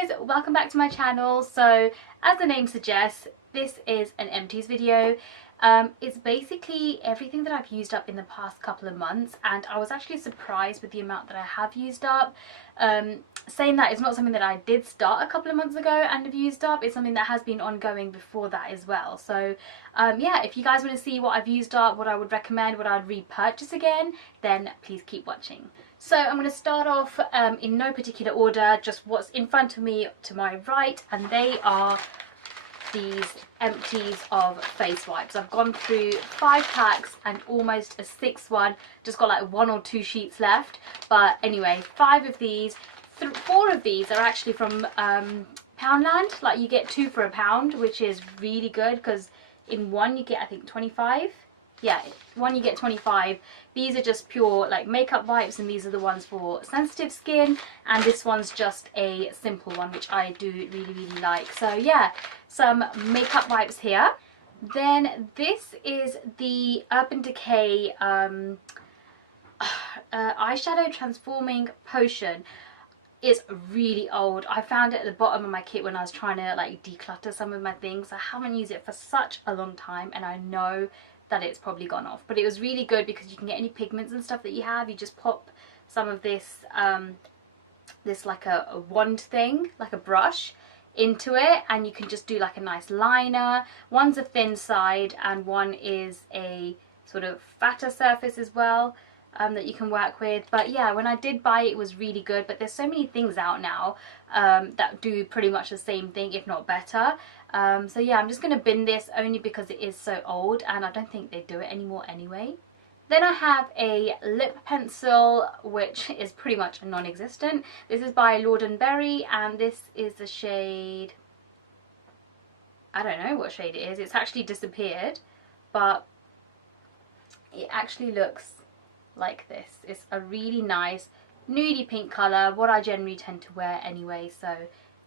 guys, welcome back to my channel. So as the name suggests, this is an empties video. It's basically everything that I've used up in the past couple of months, and I was actually surprised with the amount that I have used up. Saying that, it's not something that I did start a couple of months ago and have used up. It's something that has been ongoing before that as well. So yeah, if you guys want to see what I've used up, what I would recommend, what I'd repurchase again, then please keep watching. So I'm going to start off in no particular order, just what's in front of me to my right, and they are these empties of face wipes. I've gone through 5 packs and almost a 6th one, just got like 1 or 2 sheets left. But anyway, 5 of these, 4 of these are actually from Poundland. Like, you get 2 for £1, which is really good because in one you get, I think, 25. Yeah, one you get 25. These are just pure like makeup wipes, and these are the ones for sensitive skin, and this one's just a simple one, which I do really like. So yeah, some makeup wipes here. Then this is the Urban Decay eyeshadow transforming potion. It's really old. I found it at the bottom of my kit when I was trying to like declutter some of my things. I haven't used it for such a long time, and I know that it's probably gone off, but it was really good because you can get any pigments and stuff that you have. You just pop some of this this like a wand thing, like a brush, into it, and you can just do like a nice liner. One's a thin side and one is a sort of fatter surface as well, that you can work with. But yeah, when I did buy it, it was really good, but there's so many things out now that do pretty much the same thing, if not better. So yeah, I'm just going to bin this only because it is so old, and I don't think they do it anymore anyway. Then I have a lip pencil, which is pretty much non-existent. This is by Lord & Berry, and this is the shade, I don't know what shade it is. It's actually disappeared, but it actually looks like this. It's a really nice nudie pink colour, what I generally tend to wear anyway, so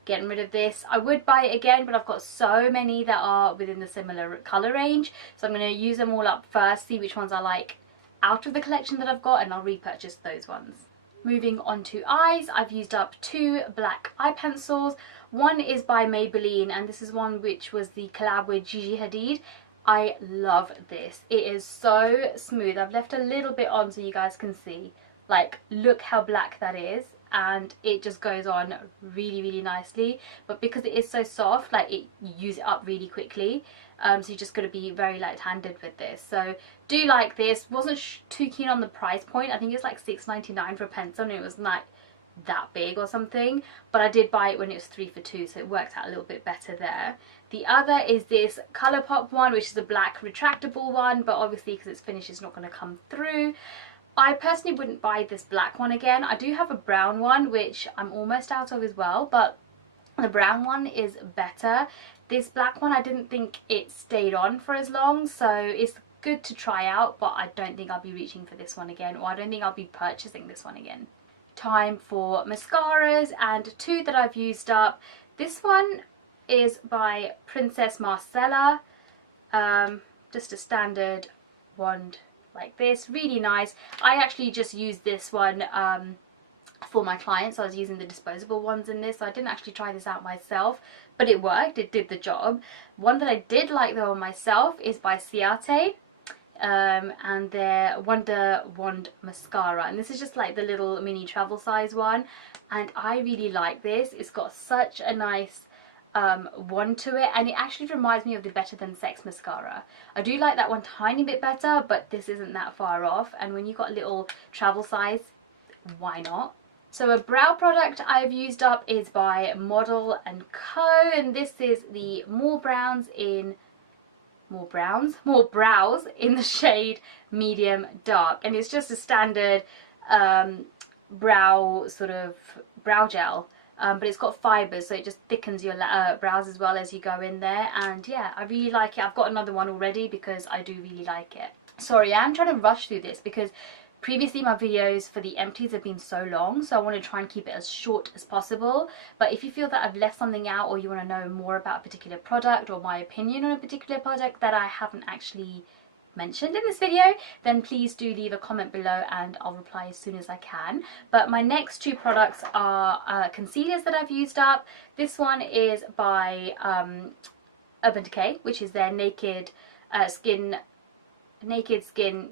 getting rid of this. I would buy it again, but I've got so many that are within the similar colour range, so I'm going to use them all up first, see which ones I like out of the collection that I've got, and I'll repurchase those ones. Moving on to eyes, I've used up 2 black eye pencils. One is by Maybelline, and this is one which was the collab with Gigi Hadid. I love this. It is so smooth. I've left a little bit on so you guys can see. Like, look how black that is, and it just goes on really nicely. But because it is so soft, like, you use it up really quickly, so you just got to be very light-handed with this. So do like this. Wasn't too keen on the price point. I think it's like £6.99 for a pencil, and it was like that big or something, but I did buy it when it was 3 for 2, so it worked out a little bit better there. The other is this Colourpop one, which is a black retractable one, but obviously because it's finished it's not going to come through. I personally wouldn't buy this black one again. I do have a brown one which I'm almost out of as well, but the brown one is better. This black one, I didn't think it stayed on for as long, so it's good to try out, but I don't think I'll be reaching for this one again, or I don't think I'll be purchasing this one again. Time for mascaras, and 2 that I've used up. This one is by Princess Marcella, just a standard wand like this, really nice. I actually just used this one for my clients. I was using the disposable ones in this, so I didn't actually try this out myself, but it worked, it did the job. One that I did like though on myself is by Ciate, and their Wonder Wand mascara, and this is just like the little mini travel size one, and I really like this. It's got such a nice wand to it, and it actually reminds me of the Better Than Sex mascara. I do like that one tiny bit better, but this isn't that far off, and when you've got a little travel size, why not? So a brow product I've used up is by Model & Co, and this is the More Brows in the shade Medium Dark, and it's just a standard brow gel, but it's got fibres, so it just thickens your brows as well as you go in there. And yeah, I really like it. I've got another one already because I do really like it. Sorry, I'm trying to rush through this because previously my videos for the empties have been so long, so I want to try and keep it as short as possible. But if you feel that I've left something out, or you want to know more about a particular product or my opinion on a particular product that I haven't actually mentioned in this video, then please do leave a comment below and I'll reply as soon as I can. But my next two products are concealers that I've used up. This one is by Urban Decay, which is their Naked Skin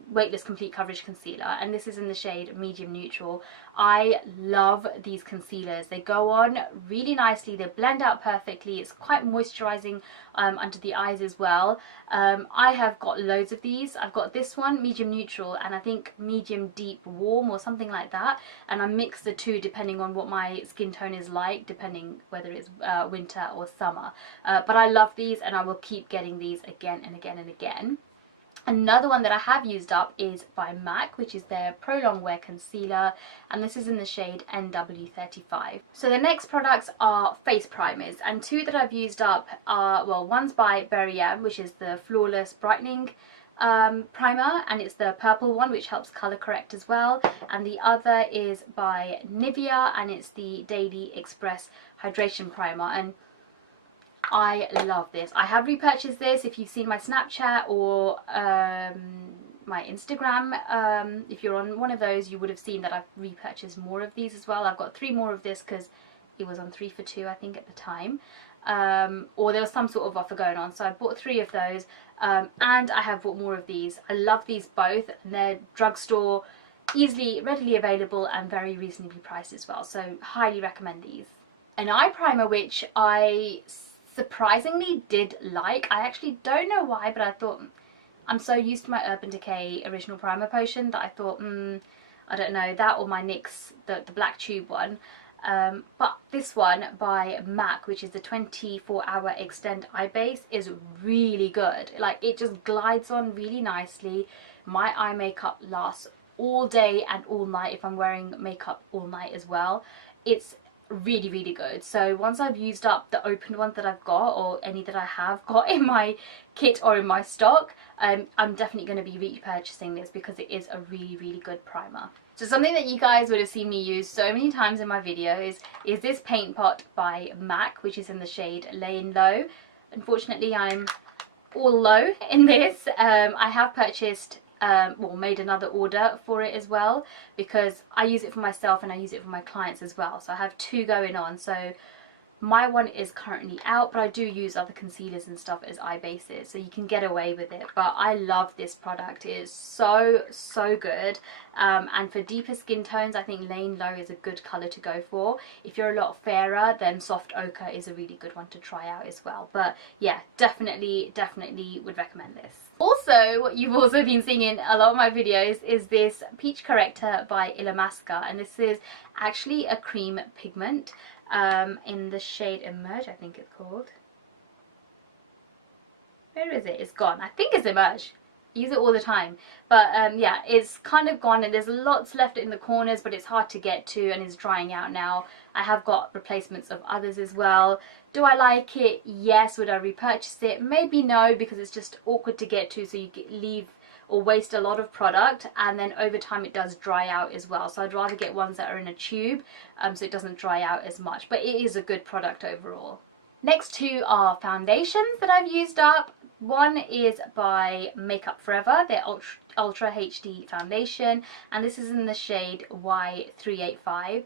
Weightless Complete Coverage Concealer, and this is in the shade Medium Neutral. I love these concealers. They go on really nicely, they blend out perfectly, it's quite moisturizing under the eyes as well. I have got loads of these. I've got this one, Medium Neutral, and I think Medium Deep Warm or something like that, and I mix the two depending on what my skin tone is like, depending whether it's winter or summer. But I love these and I will keep getting these again and again and again. Another one that I have used up is by MAC, which is their Pro Long Wear Concealer, and this is in the shade NW35. So the next products are face primers, and two that I've used up are, well, one's by Beriem, which is the Flawless Brightening primer, and it's the purple one, which helps color correct as well, and the other is by Nivea, and it's the Daily Express Hydration Primer, and I love this. I have repurchased this. If you've seen my Snapchat or my Instagram, if you're on one of those, you would have seen that I've repurchased more of these as well. I've got 3 more of this because it was on 3 for 2, I think, at the time. Or there was some sort of offer going on, so I bought 3 of those, and I have bought more of these. I love these both, and they're drugstore, readily available, and very reasonably priced as well, so highly recommend these. An eye primer which I surprisingly did like. I actually don't know why, but I thought, I'm so used to my Urban Decay Original Primer Potion that I thought, I don't know, that or my NYX, the black tube one. But this one by MAC, which is the 24-hour Extend Eye Base, is really good. Like, it just glides on really nicely. My eye makeup lasts all day and all night if I'm wearing makeup all night as well. It's really good. So once I've used up the opened ones that I've got, or any that I have got in my kit or in my stock, I'm definitely going to be repurchasing this because it is a really good primer. So something that you guys would have seen me use so many times in my videos is this paint pot by MAC, which is in the shade Laying Low. Unfortunately, I'm all low in this. I have purchased well, made another order for it as well, because I use it for myself and I use it for my clients as well, so I have 2 going on. So my one is currently out, but I do use other concealers and stuff as eye bases, so you can get away with it. But I love this product. It is so good, and for deeper skin tones, I think Laying Low is a good colour to go for. If you're a lot fairer, then Soft Ochre is a really good one to try out as well. But yeah, definitely would recommend this. Also, what you've also been seeing in a lot of my videos is this Peach Corrector by Illamasqua, and this is actually a cream pigment in the shade Emerge, I think it's called. Where is it? It's gone. I think it's Emerge. I use it all the time, but yeah, it's kind of gone, and there's lots left in the corners, but it's hard to get to and it's drying out now. I have got replacements of others as well. Do I like it? Yes. Would I repurchase it? Maybe no, because it's just awkward to get to, so you leave or waste a lot of product, and then over time it does dry out as well. So I'd rather get ones that are in a tube, so it doesn't dry out as much, but it is a good product overall. Next 2 are foundations that I've used up. One is by Makeup Forever, their Ultra HD foundation, and this is in the shade Y385.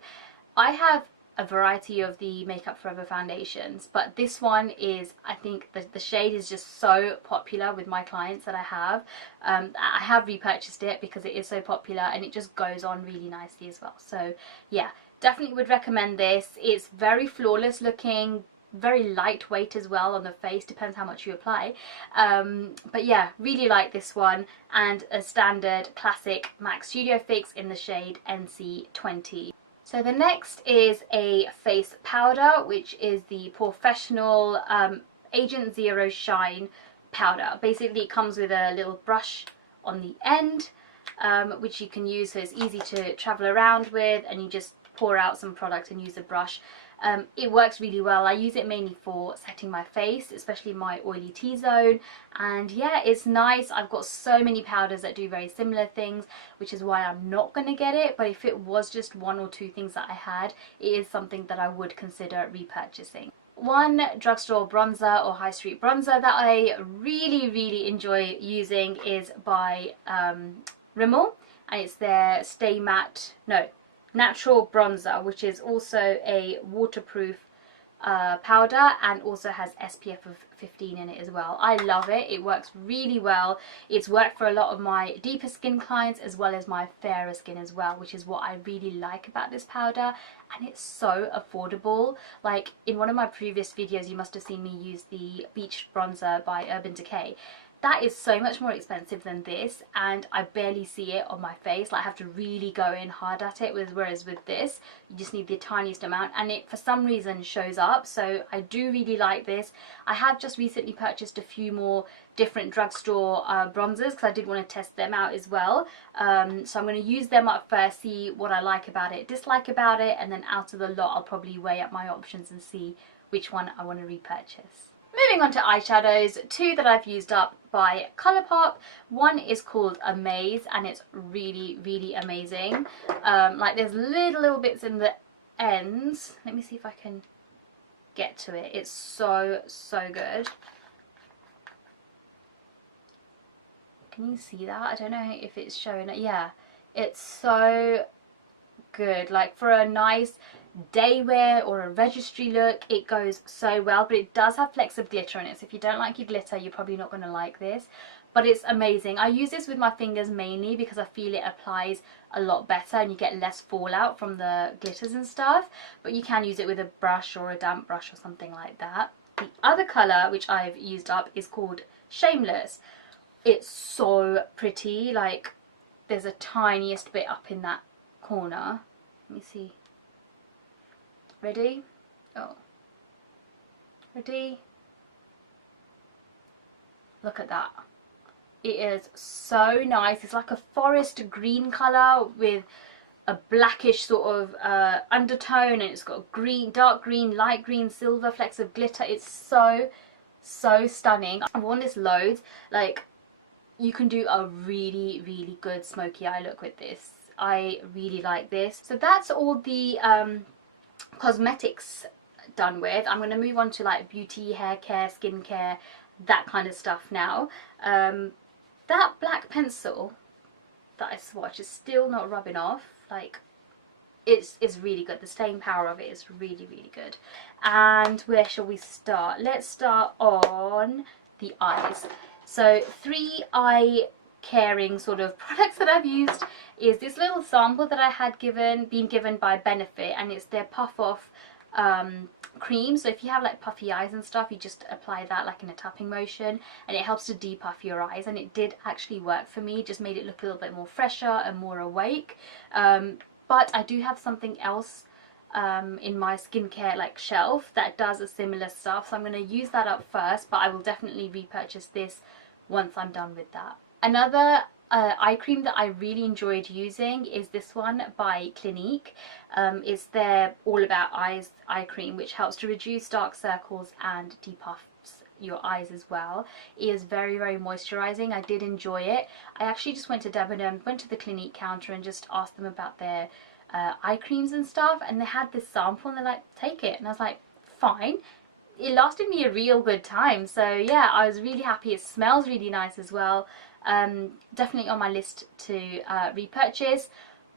I have a variety of the Makeup Forever foundations, but this one is, I think the shade is just so popular with my clients that I have repurchased it because it is so popular, and it just goes on really nicely as well. So yeah, definitely would recommend this. It's very flawless looking, very lightweight as well on the face, depends how much you apply, but yeah, really like this one, and a standard classic MAC Studio Fix in the shade NC20. So the next is a face powder, which is the Professional Agent Zero Shine powder. Basically it comes with a little brush on the end, which you can use, so it's easy to travel around with, and you just pour out some product and use a brush. It works really well. I use it mainly for setting my face, especially my oily T-zone, and yeah, it's nice. I've got so many powders that do very similar things, which is why I'm not going to get it, but if it was just 1 or 2 things that I had, it is something that I would consider repurchasing. one drugstore bronzer or high street bronzer that I really enjoy using is by Rimmel, and it's their Stay Matte, no, Natural Bronzer, which is also a waterproof powder and also has SPF of 15 in it as well. I love it. It works really well. It's worked for a lot of my deeper skin clients as well as my fairer skin as well, which is what I really like about this powder. And it's so affordable. Like in one of my previous videos you must have seen me use the Beach Bronzer by Urban Decay. That is so much more expensive than this, and I barely see it on my face. Like I have to really go in hard at it, whereas with this you just need the tiniest amount, and it for some reason shows up. So I do really like this. I have just recently purchased a few more different drugstore bronzers because I did want to test them out as well. So I'm going to use them up first, see what I like about it, dislike about it, and then out of the lot I'll probably weigh up my options and see which one I want to repurchase. Moving on to eyeshadows, two that I've used up by Colourpop. One is called Amaze, and it's really amazing. Like there's little bits in the ends. Let me see if I can get to it. It's so good. Can you see that? I don't know if it's showing it. Yeah, it's so good. Like for a nice day wear or a registry look, it goes so well. But it does have flecks of glitter in it, so if you don't like your glitter you're probably not going to like this, but it's amazing. I use this with my fingers mainly because I feel it applies a lot better and you get less fallout from the glitters and stuff, but you can use it with a brush or a damp brush or something like that. The other colour which I've used up is called Shameless. It's so pretty. Like there's a tiniest bit up in that corner. Let me see. Ready? Oh. Ready? Look at that. It is so nice. It's like a forest green colour with a blackish sort of undertone, and it's got green, dark green, light green, silver flecks of glitter. It's so stunning. I've worn this loads. Like you can do a really good smoky eye look with this. I really like this. So that's all the cosmetics done with. I'm going to move on to like beauty, hair care, skin care, that kind of stuff now. That black pencil that I swatched is still not rubbing off. Like it's really good. The staying power of it is really good. And where shall we start? Let's start on the eyes. So 3 eye caring sort of products that I've used is this little sample that I had been given by Benefit, and it's their Puff Off cream. So if you have like puffy eyes and stuff, you just apply that like in a tapping motion and it helps to depuff your eyes, and it did actually work for me. Just made it look a little bit more fresher and more awake. But I do have something else in my skincare like shelf that does a similar stuff, so I'm going to use that up first, but I will definitely repurchase this once I'm done with that. Another eye cream that I really enjoyed using is this one by Clinique. It's their All About Eyes eye cream, which helps to reduce dark circles and depuffs your eyes as well. It is very moisturizing. I did enjoy it. I actually just went to Debenhams, went to the Clinique counter and just asked them about their eye creams and stuff, and they had this sample and they're like, take it, and I was like, fine. It lasted me a real good time, so yeah, I was really happy. It smells really nice as well. Definitely on my list to repurchase,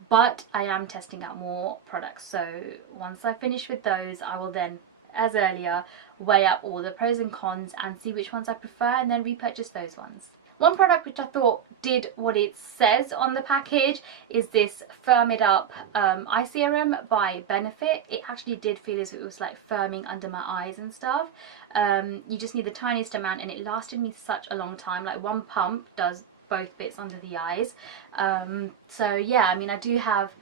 but I am testing out more products, so once I finish with those I will then, as earlier, weigh up all the pros and cons and see which ones I prefer and then repurchase those ones. One product which I thought did what it says on the package is this Firm It Up eye serum by Benefit. It actually did feel as if it was like firming under my eyes and stuff. You just need the tiniest amount and it lasted me such a long time. Like one pump does both bits under the eyes. So yeah, I mean I do have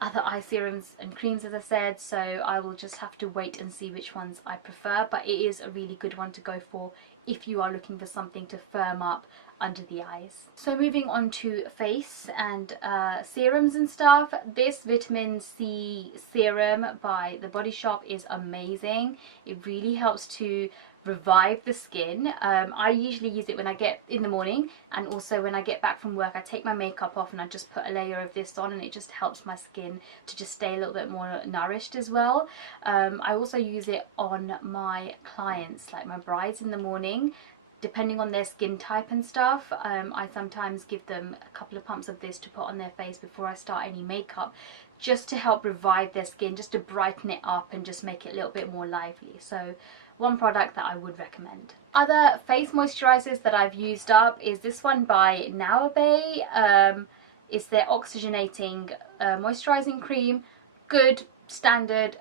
other eye serums and creams as I said, so I will just have to wait and see which ones I prefer, but it is a really good one to go for if you are looking for something to firm up under the eyes. So moving on to face and serums and stuff. This vitamin C serum by The Body Shop is amazing. It really helps to revive the skin. I usually use it when I get in the morning, and also when I get back from work I take my makeup off and I just put a layer of this on, and it just helps my skin to just stay a little bit more nourished as well. I also use it on my clients, like my brides, in the morning. Depending on their skin type and stuff, I sometimes give them a couple of pumps of this to put on their face before I start any makeup, just to help revive their skin, just to brighten it up and just make it a little bit more lively. So one product that I would recommend. Other face moisturizers that I've used up is this one by Naobe. It's their oxygenating moisturizing cream. Good standard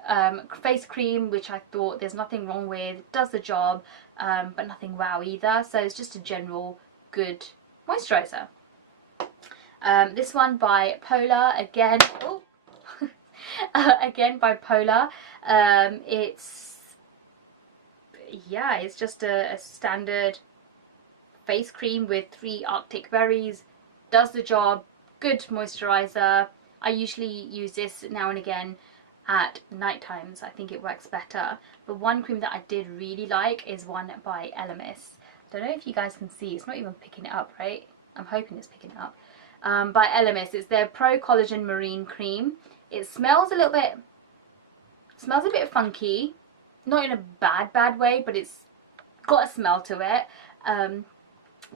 face cream, which I thought there's nothing wrong with, does the job, but nothing wow either. So it's just a general good moisturizer. This one by Polar, again. Oh. Again by Polar. It's just a standard face cream with 3 Arctic berries. Does the job. Good moisturizer. I usually use this now and again at night times. I think it works better. But one cream that I did really like is one by Elemis. Don't know if you guys can see, it's not even picking it up, right? I'm hoping it's picking it up. By Elemis. It's their Pro Collagen Marine Cream. It smells a bit funky, not in a bad way, but it's got a smell to it.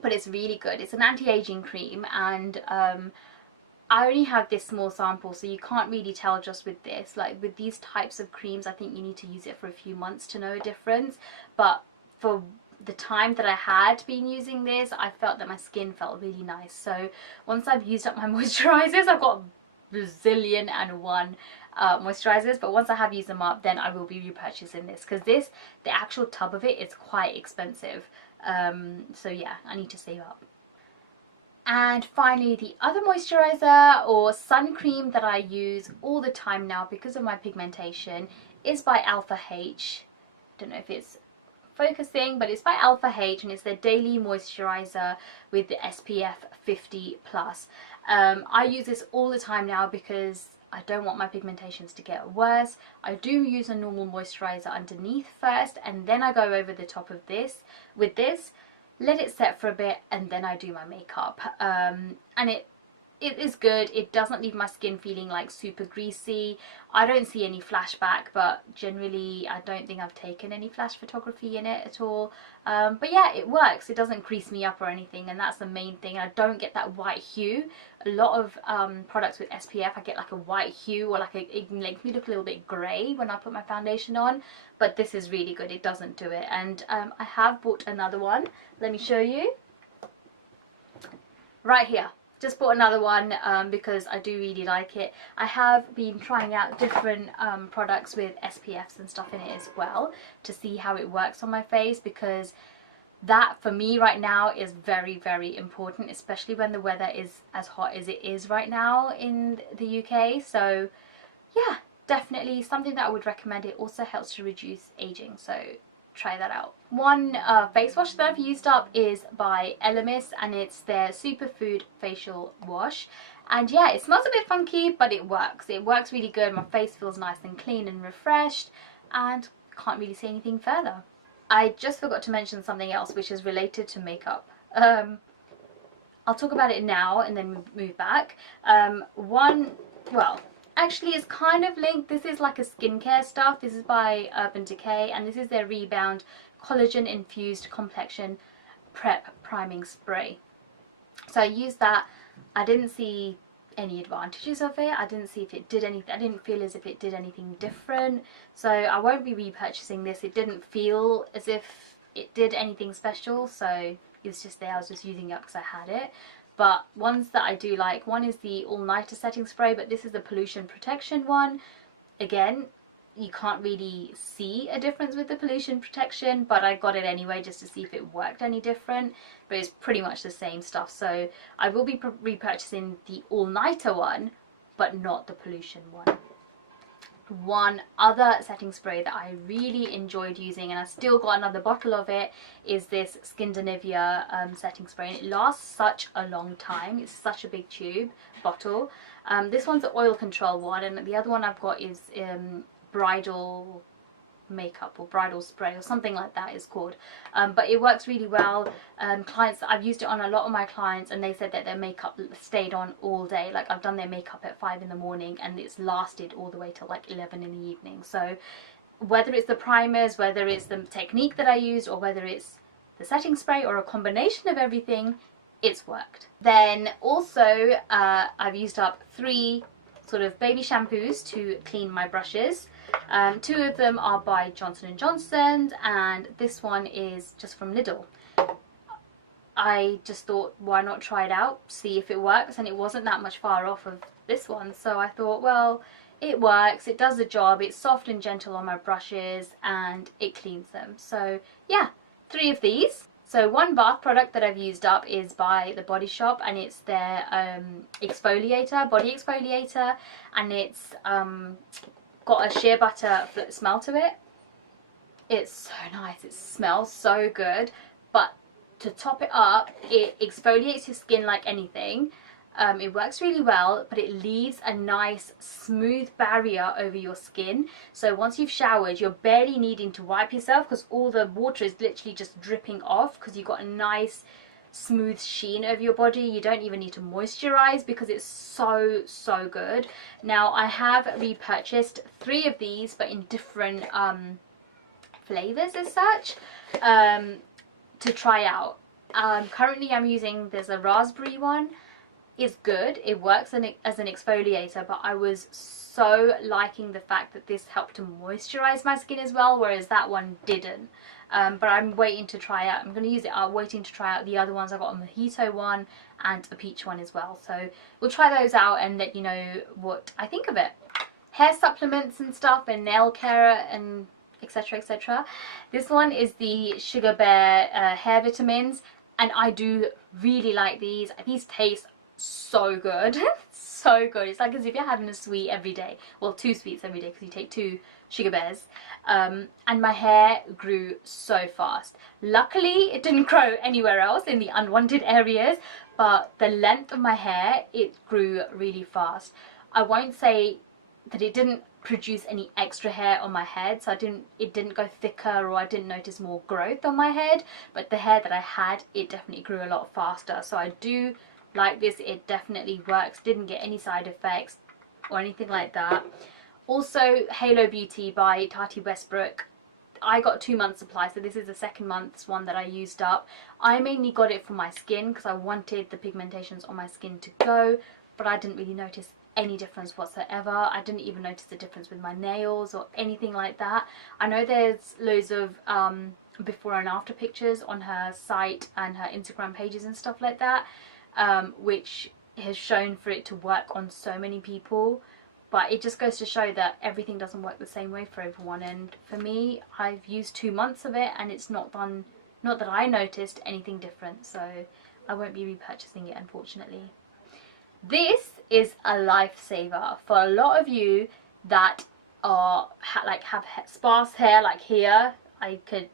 But it's really good. It's an anti-aging cream, and I only have this small sample, so you can't really tell just with this. Like with these types of creams, I think you need to use it for a few months to know a difference. But for the time that I had been using this, I felt that my skin felt really nice. So once I've used up my moisturizers, I've got bazillion and one moisturizers, but once I have used them up, then I will be repurchasing this, because the actual tub of it is quite expensive. So yeah, I need to save up. And finally, the other moisturizer or sun cream that I use all the time now because of my pigmentation is by Alpha H. Don't know if it's focusing, but it's by Alpha H, and it's their daily moisturizer with the SPF 50+. I use this all the time now because I don't want my pigmentations to get worse. I do use a normal moisturizer underneath first, and then I go over the top of this with this, let it set for a bit, and then I do my makeup. And it is good. It doesn't leave my skin feeling like super greasy. I don't see any flashback, but generally I don't think I've taken any flash photography in it at all. But yeah, it works. It doesn't crease me up or anything, and that's the main thing. I don't get that white hue. A lot of products with SPF, I get like a white hue, or like it makes me look a little bit grey when I put my foundation on. But this is really good. It doesn't do it. And I have bought another one. Let me show you. Right here. Just bought another one because I do really like it. I have been trying out different products with SPFs and stuff in it as well to see how it works on my face, because that for me right now is very, very important, especially when the weather is as hot as it is right now in the UK. So yeah, definitely something that I would recommend. It also helps to reduce aging, so try that out. One face wash that I've used up is by Elemis, and it's their Superfood Facial Wash. And yeah, it smells a bit funky, but it works. It works really good. My face feels nice and clean and refreshed, and can't really say anything further. I just forgot to mention something else which is related to makeup. I'll talk about it now and then move back. Actually, it's kind of linked. This is like a skincare stuff. This is by Urban Decay, and this is their Rebound Collagen Infused Complexion Prep Priming Spray. So I used that. I didn't see any advantages of it. I didn't see if it did anything. I didn't feel as if it did anything different. So I won't be repurchasing this. It didn't feel as if it did anything special. So it was just there. I was just using it because I had it. But ones that I do like, one is the all-nighter setting spray, but this is the pollution protection one. Again, you can't really see a difference with the pollution protection, but I got it anyway just to see if it worked any different. But it's pretty much the same stuff. So I will be repurchasing the all-nighter one, but not the pollution one. One other setting spray that I really enjoyed using, and I still got another bottle of it, is this Skindinavia setting spray, and it lasts such a long time. It's such a big tube bottle. This one's the oil control one, and the other one I've got is bridal makeup or bridal spray or something like that is called, but it works really well. Clients, I've used it on a lot of my clients, and they said that their makeup stayed on all day. Like, I've done their makeup at 5 in the morning and it's lasted all the way till like 11 in the evening. So whether it's the primers, whether it's the technique that I used, or whether it's the setting spray, or a combination of everything, it's worked. Then also I've used up 3 sort of baby shampoos to clean my brushes. 2 of them are by Johnson & Johnson, and this one is just from Lidl. I just thought, why not try it out, see if it works, and it wasn't that much far off of this one, so I thought, well, it works, it does the job, it's soft and gentle on my brushes, and it cleans them. So yeah, 3 of these. So one bath product that I've used up is by The Body Shop, and it's their exfoliator, body exfoliator, and it's got a shea butter smell to it. It's so nice, it smells so good, but to top it up, it exfoliates your skin like anything. It works really well, but it leaves a nice smooth barrier over your skin. So once you've showered, you're barely needing to wipe yourself, because all the water is literally just dripping off, because you've got a nice smooth sheen over your body. You don't even need to moisturize, because it's so good. Now, I have repurchased 3 of these, but in different flavors as such, to try out. Currently I'm using, there's a raspberry one. Is good, it works as an exfoliator, but I was so liking the fact that this helped to moisturize my skin as well, whereas that one didn't. But I'm waiting to try out, I'm going to use it, I'm waiting to try out the other ones. I got a mojito one and a peach one as well, so we'll try those out and let you know what I think of it. Hair supplements and stuff, and nail care and etc, etc. This one is the Sugar Bear hair vitamins, and I do really like these. These taste so good. So good. It's like as if you're having a sweet every day. Well, 2 sweets every day, because you take 2 Sugar Bears. And my hair grew so fast. Luckily, it didn't grow anywhere else in the unwanted areas, but the length of my hair, it grew really fast. I won't say that it didn't produce any extra hair on my head, so it didn't go thicker, or I didn't notice more growth on my head, but the hair that I had, it definitely grew a lot faster. So I do like this, it definitely works, didn't get any side effects or anything like that. Also, Halo Beauty by Tati Westbrook, I got 2 months supply, so this is the 2nd month's one that I used up. I mainly got it for my skin because I wanted the pigmentations on my skin to go, but I didn't really notice any difference whatsoever. I didn't even notice the difference with my nails or anything like that. I know there's loads of before and after pictures on her site and her Instagram pages and stuff like that, which has shown for it to work on so many people, but it just goes to show that everything doesn't work the same way for everyone. And for me, I've used 2 months of it, and it's not that I noticed anything different, so I won't be repurchasing it, unfortunately. This is a lifesaver for a lot of you that are have sparse hair, like here. I could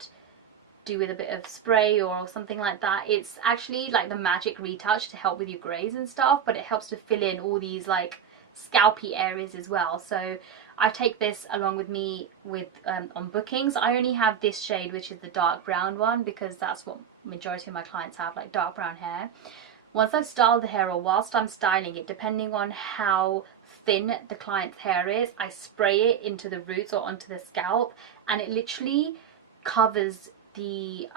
do with a bit of spray or something like that. It's actually like the magic retouch to help with your grays and stuff, but it helps to fill in all these like scalpy areas as well. So I take this along with me with on bookings. I only have this shade, which is the dark brown one, because that's what majority of my clients have, like dark brown hair. Once I've styled the hair, or whilst I'm styling it, depending on how thin the client's hair is, I spray it into the roots or onto the scalp, and it literally covers the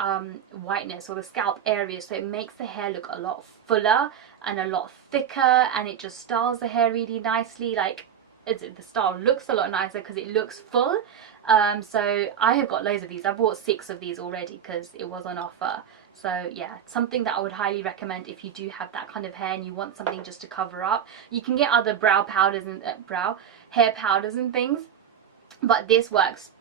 whiteness or the scalp area, so it makes the hair look a lot fuller and a lot thicker, and it just styles the hair really nicely. Like, the style looks a lot nicer because it looks full. So I have got loads of these. I bought 6 of these already because it was on offer. So yeah, something that I would highly recommend if you do have that kind of hair and you want something just to cover up. You can get other brow powders and hair powders and things, but this works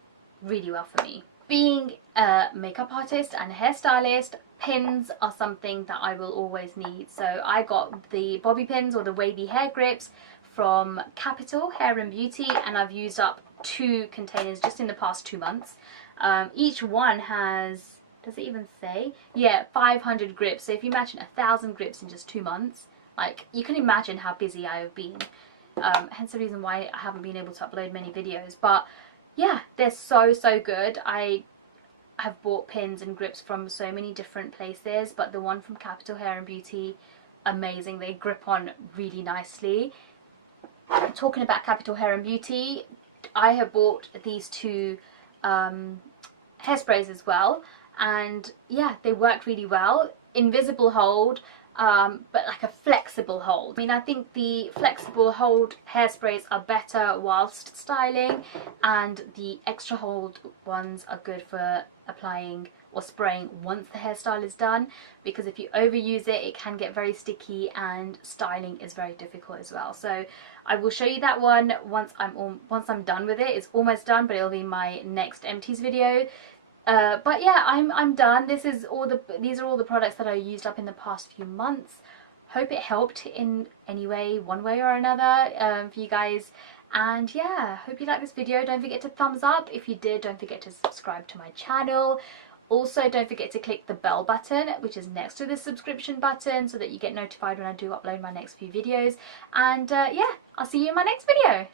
really well for me. Being a makeup artist and a hairstylist, pins are something that I will always need. So I got the bobby pins or the wavy hair grips from Capital Hair and Beauty, and I've used up 2 containers just in the past 2 months. Each one has, does it even say? Yeah, 500 grips. So if you imagine 1,000 grips in just 2 months, like, you can imagine how busy I have been. Hence the reason why I haven't been able to upload many videos. But yeah, they're so good. I have bought pins and grips from so many different places, but the one from Capital Hair and Beauty, amazing. They grip on really nicely. Talking about Capital Hair and Beauty, I have bought these 2 hairsprays as well, and yeah, they work really well. Invisible hold, but like a flexible hold. I mean, I think the flexible hold hairsprays are better whilst styling, and the extra hold ones are good for applying or spraying once the hairstyle is done, because if you overuse it, it can get very sticky, and styling is very difficult as well. So I will show you that one once I'm done with it. It's almost done, but it'll be my next Empties video. But yeah, I'm done. These are all the products that I used up in the past few months. Hope it helped in any way, one way or another, for you guys. And yeah, hope you liked this video. Don't forget to thumbs up. If you did, don't forget to subscribe to my channel. Also, don't forget to click the bell button, which is next to the subscription button, so that you get notified when I do upload my next few videos. And yeah, I'll see you in my next video.